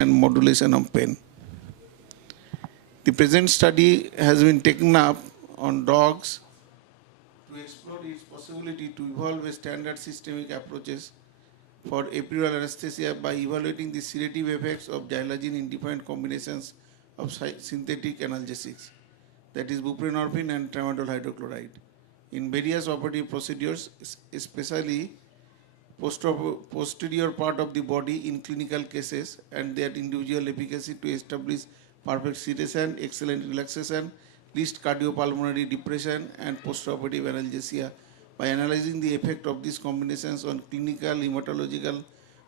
and modulation of pain. The present study has been taken up on dogs to explore its possibility to evolve a standard systemic approaches for epidural anesthesia by evaluating the sedative effects of xylazine in different combinations of synthetic analgesics, that is buprenorphine and tramadol hydrochloride, in various operative procedures, especially posterior part of the body in clinical cases, and their individual efficacy to establish perfect sedation, excellent relaxation, least cardiopulmonary depression, and postoperative analgesia by analyzing the effect of these combinations on clinical, hematological,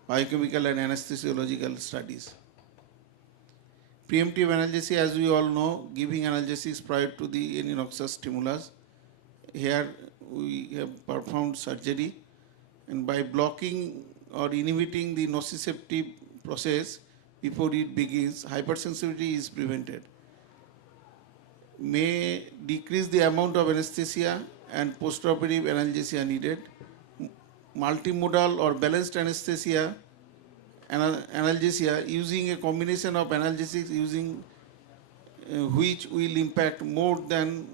biochemical, and anesthesiological studies. Preemptive analgesia, as we all know, giving analgesics prior to the any noxious stimulus. Here we have performed surgery, and by blocking or inhibiting the nociceptive process before it begins, hypersensitivity is prevented. May decrease the amount of anesthesia and postoperative analgesia needed. Multimodal or balanced anesthesia analgesia using a combination of analgesics using which will impact more than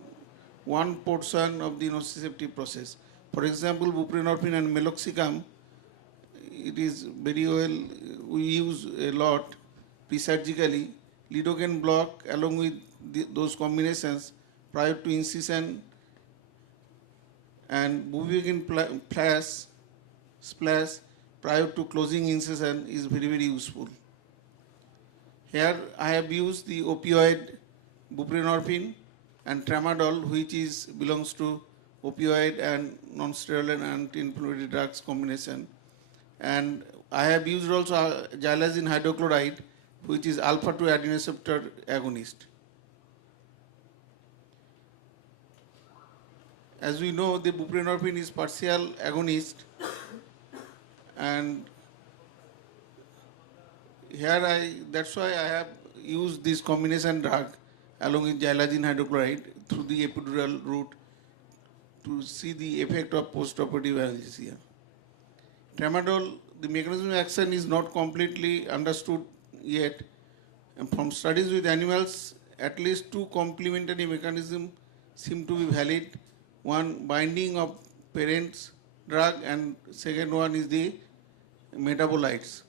one portion of the nociceptive process. For example, buprenorphine and meloxicam, it is very well, we use a lot pre-surgically. Lidocaine block along with those combinations prior to incision, and bupivacaine splash prior to closing incision is very, very useful. Here I have used the opioid buprenorphine and tramadol, which belongs to opioid and non-steroidal and anti-inflammatory drugs combination. And I have used also xylazine hydrochloride, which is alpha-2 adrenoceptor agonist. As we know, the buprenorphine is partial agonist, and here that's why I have used this combination drug along with xylazine hydrochloride through the epidural route to see the effect of postoperative analgesia. Tramadol, the mechanism of action is not completely understood yet. And from studies with animals, at least two complementary mechanisms seem to be valid. One, binding of parent's drug, and second one is the metabolites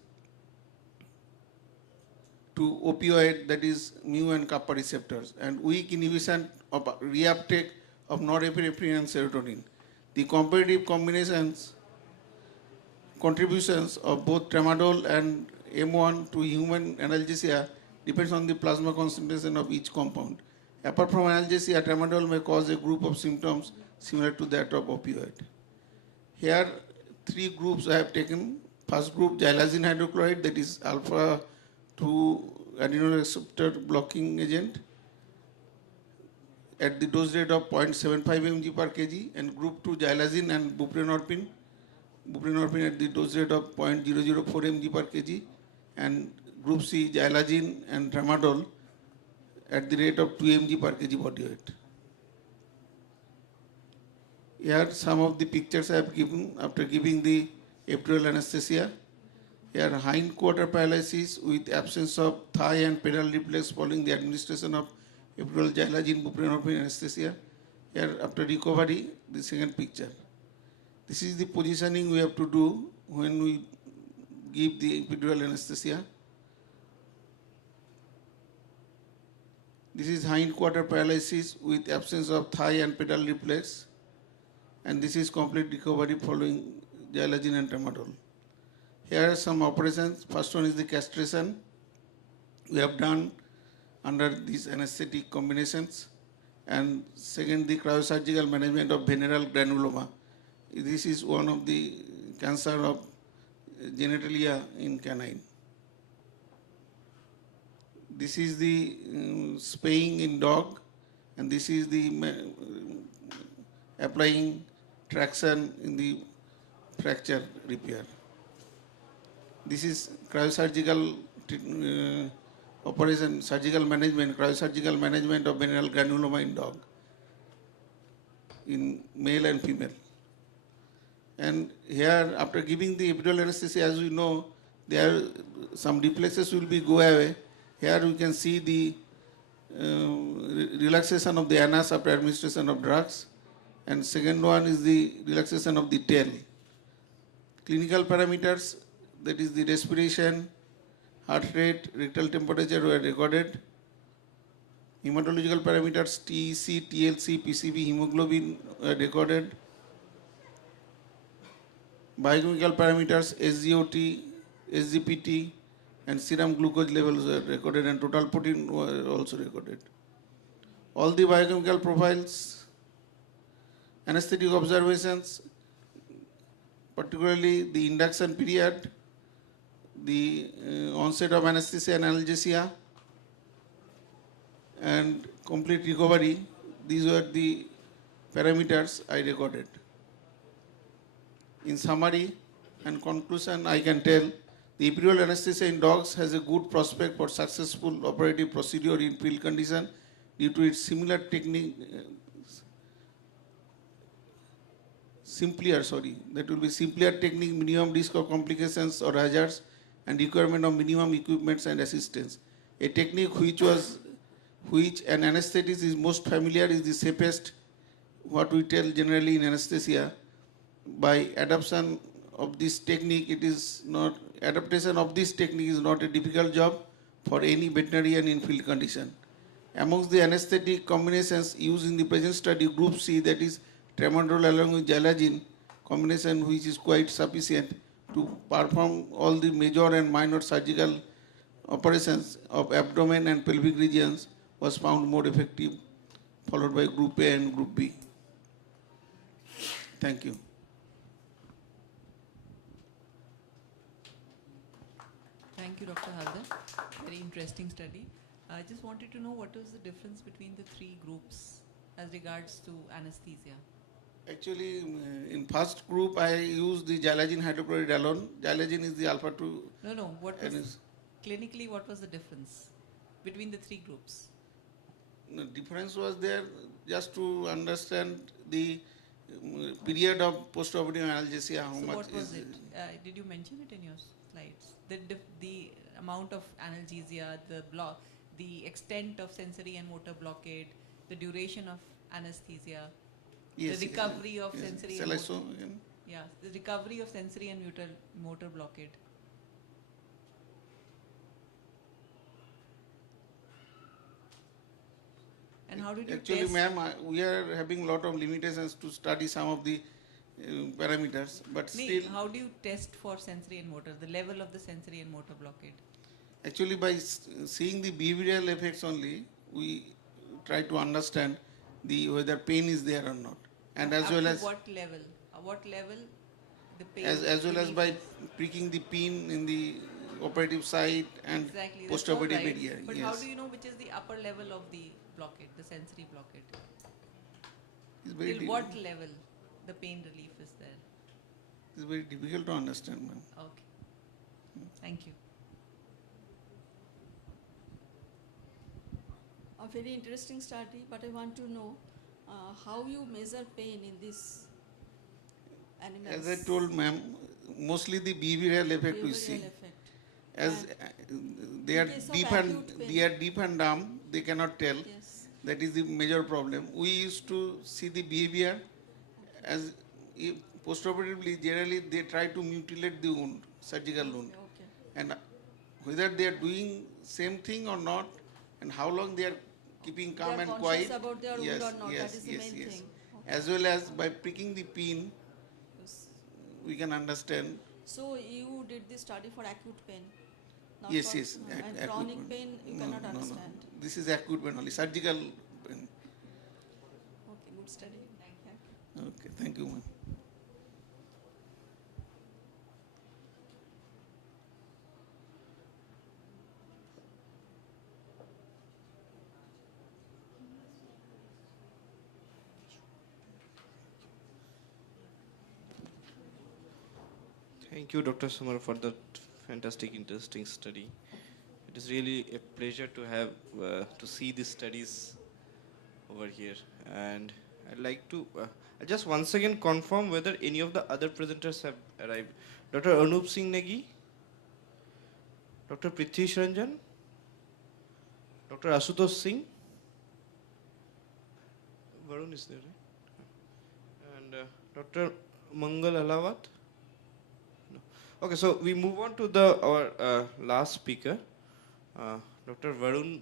to opioid, that is mu and kappa receptors, and weak inhibition of reuptake of norepinephrine and serotonin. The comparative contributions of both tramadol and M1 to human analgesia depends on the plasma concentration of each compound. Apart from analgesia, tramadol may cause a group of symptoms similar to that of opioid. Here, three groups I have taken. First group, xylazine hydrochloride, that is alpha-2 adrenoreceptor blocking agent at the dose rate of 0.75 mg per kg, and group 2, xylazine and buprenorphine at the dose rate of 0.004 mg per kg, and group C, xylazine and tramadol at the rate of 2 mg per kg body weight. Here some of the pictures I have given after giving the epidural anesthesia. Here hind quarter paralysis with absence of thigh and pedal reflex following the administration of epidural xylazine buprenorphine anesthesia. Here after recovery, the second picture. This is the positioning we have to do when we give the epidural anesthesia. This is hind quarter paralysis with absence of thigh and pedal reflex, and this is complete recovery following xylazine and tramadol. Here are some operations. First one is the castration. We have done under these anesthetic combinations, and second, the cryosurgical management of venereal granuloma. This is one of the cancer of genitalia in canine. This is the spaying in dog, and this is the applying traction in the fracture repair. This is cryosurgical operation, cryosurgical management of venereal granuloma in dog, in male and female. And here, after giving the epidural anesthesia, as we know, There some reflexes will be go away. Here we can see the relaxation of the anus after administration of drugs, and second one is the relaxation of the tail. Clinical parameters, that is the respiration, heart rate, rectal temperature were recorded. Hematological parameters TEC, TLC, PCB, hemoglobin were recorded. Biochemical parameters SGOT, SGPT, and serum glucose levels were recorded, and total protein were also recorded. All the biochemical profiles, anesthetic observations, particularly the induction period, the onset of anesthesia and analgesia, and complete recovery, these were the parameters I recorded. In summary and conclusion, I can tell the epidural anesthesia in dogs has a good prospect for successful operative procedure in field condition due to its similar technique, that will be simpler technique, minimum risk of complications or hazards, and requirement of minimum equipments and assistance. A technique which an anesthetist is most familiar is the safest, what we tell generally in anesthesia. By adoption of this technique, adaptation of this technique is not a difficult job for any veterinarian in field condition. Amongst the anesthetic combinations used in the present study, group C, that is tramadol along with xylazine combination, which is quite sufficient to perform all the major and minor surgical operations of abdomen and pelvic regions, was found more effective, followed by group A and group B. Thank you. Thank you, Dr. Haldar. Very interesting study. I just wanted to know what was the difference between the three groups as regards to anesthesia. Actually, in first group, I used the xylazine hydrochloride alone. Xylazine is the alpha 2. No. Clinically, what was the difference between the three groups? The difference was there just to understand the period of postoperative analgesia, how So much what was is it? Did you mention it in your slides? The amount of analgesia, the extent of sensory and motor blockade, the duration of anesthesia, Yes, the recovery of yes. sensory Shall and I show again? yeah, the recovery of sensory and motor blockade. And how did you Actually, test? ma'am, we are having a lot of limitations to study some of the parameters, but still, How do you test for sensory and motor, the level of the sensory and motor blockade? actually by seeing the behavioral effects only, we try to understand whether pain is there or not, and as Up well to as what level? What level the pain? as well as relief by is? pricking the pin in the operative site and Exactly, that's all postoperative right. area. But Yes. how do you know which is the upper level of the blockade, the sensory blockade? It's very Till what level the pain relief is there? It's very difficult to understand, ma'am. Okay. Thank you. A very interesting study, but I want to know how you measure pain in these animals. As I told ma'am, mostly the behavioral effect we see. Behavioral effect. As they are in case of deep acute pain- and dumb, they cannot tell. Yes. That is the major problem. We used to see the behavior as postoperatively. Generally, they try to mutilate the wound, surgical wound, Okay. and whether they are doing same thing or not, and how long they are keeping They calm are and conscious quiet. about their wound Yes, or not, yes, that is the yes, main yes. thing. Okay. As well as by pricking the pin, Yes. we can understand. So you did this study for acute pain? Not Yes, for, yes. And acute chronic pain you No, cannot no, no. understand. This is acute pain only, surgical pain. Okay, good study. Thank you. Okay, thank you, ma'am. Thank you, Dr. Sumar, for that fantastic, interesting study. It is really a pleasure to have to see these studies over here, and I'd like to just once again confirm whether any of the other presenters have arrived. Dr. Anup Singh Negi, Dr. Prithvish Ranjan, Dr. Asutosh Singh, Varun is there, right? And Dr. Mangal Alawat. No. Okay, so we move on to our last speaker, Dr. Varun